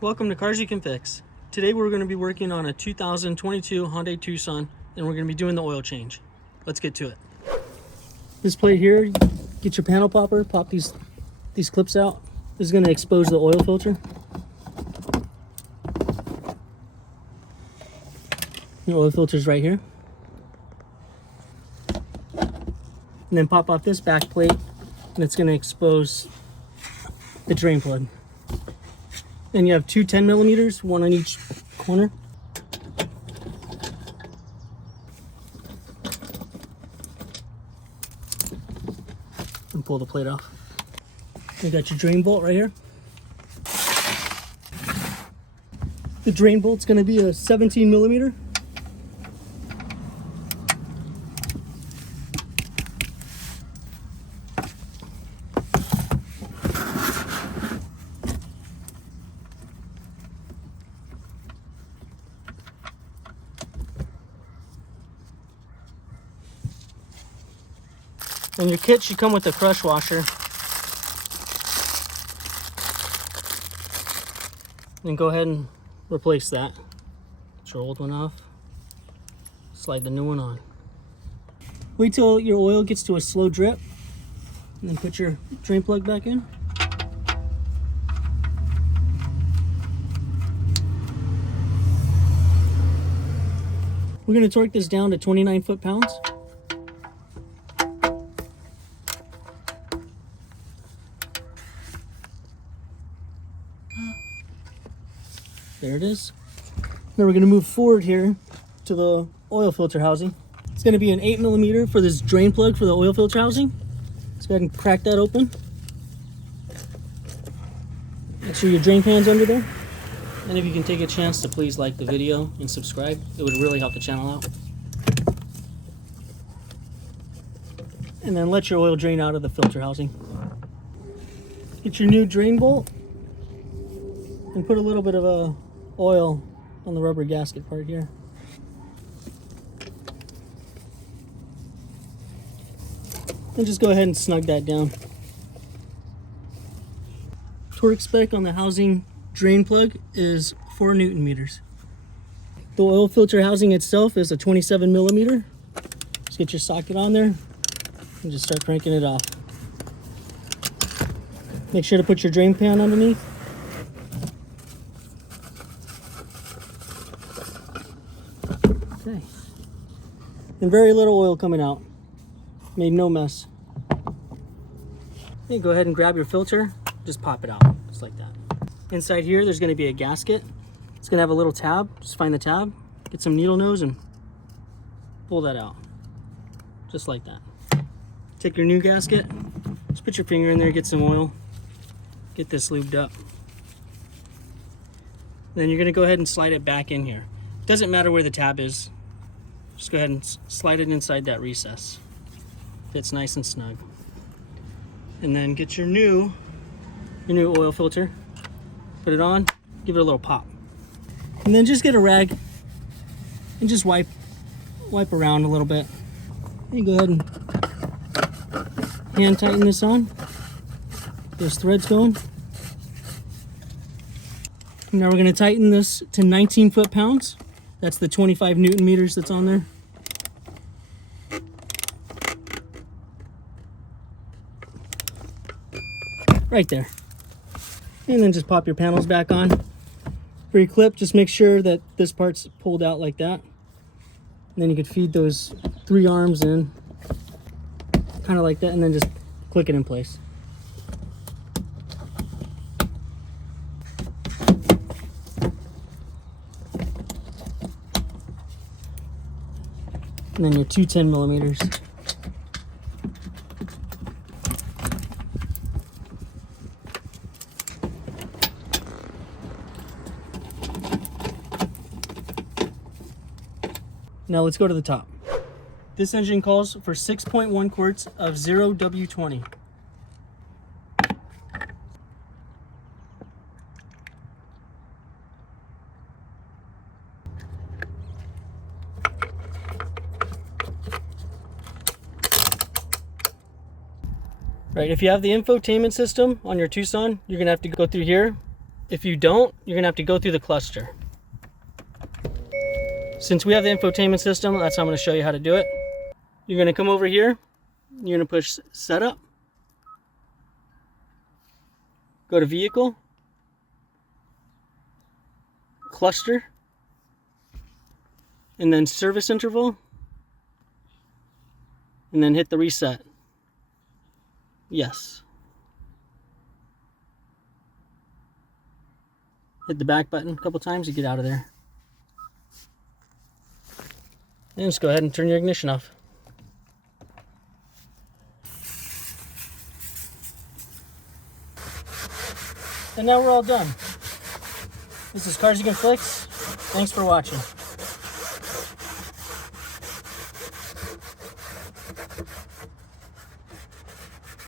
Welcome to Cars You Can Fix. Today we're going to be working on a 2022 Hyundai Tucson and we're going to be doing the oil change. Let's get to it. This plate here, get your panel popper, pop these clips out. This is going to expose the oil filter. Your oil filter is right here. And then pop off this back plate and it's going to expose the drain plug. And you have two 10 millimeters, one on each corner. And pull the plate off. You got your drain bolt right here. The drain bolt's going to be a 17 millimeter. And your kit should come with a crush washer. And go ahead and replace that. Get your old one off. Slide the new one on. Wait till your oil gets to a slow drip. And then put your drain plug back in. We're going to torque this down to 29 foot-pounds. There it is. Now we're going to move forward here to the oil filter housing. It's going to be an 8 millimeter for this drain plug for the oil filter housing. Let's go ahead and crack that open. Make sure your drain pan's under there. And if you can take a chance to please like the video and subscribe, it would really help the channel out. And then let your oil drain out of the filter housing. Get your new drain bolt and put a little bit of oil on the rubber gasket part here. And just go ahead and snug that down. Torque spec on the housing drain plug is 4 Newton meters. The oil filter housing itself is a 27 millimeter. Just get your socket on there and just start cranking it off. Make sure to put your drain pan underneath. Okay. And very little oil coming out. Made no mess. Okay, go ahead and grab your filter. Just pop it out, just like that. Inside here, there's going to be a gasket. It's going to have a little tab. Just find the tab, get some needle nose, and pull that out. Just like that. Take your new gasket. Just put your finger in there, get some oil. Get this lubed up. Then you're going to go ahead and slide it back in here. Doesn't matter where the tab is. Just go ahead and slide it inside that recess. Fits nice and snug. And then get your new oil filter. Put it on, give it a little pop. And then just get a rag and just wipe around a little bit. And go ahead and hand tighten this on. Those threads going. Now we're going to tighten this to 19 foot-pounds. That's the 25 Newton meters that's on there. Right there. And then just pop your panels back on. For your clip, just make sure that this part's pulled out like that. And then you could feed those 3 arms in, kind of like that, and then just click it in place. And then your two 10 millimeters. Now let's go to the top. This engine calls for 6.1 quarts of 0W20. Right, if you have the infotainment system on your Tucson, you're gonna have to go through here If you don't, you're gonna have to go through the cluster. Since we have the infotainment system, that's how I'm gonna show you how to do it. You're gonna come over here, you're gonna push setup, go to vehicle, cluster, and then service interval, and then hit the reset. Yes. Hit the back button a couple times to get out of there. And just go ahead and turn your ignition off. And now we're all done. This is Cars You Can Fix. Thanks for watching.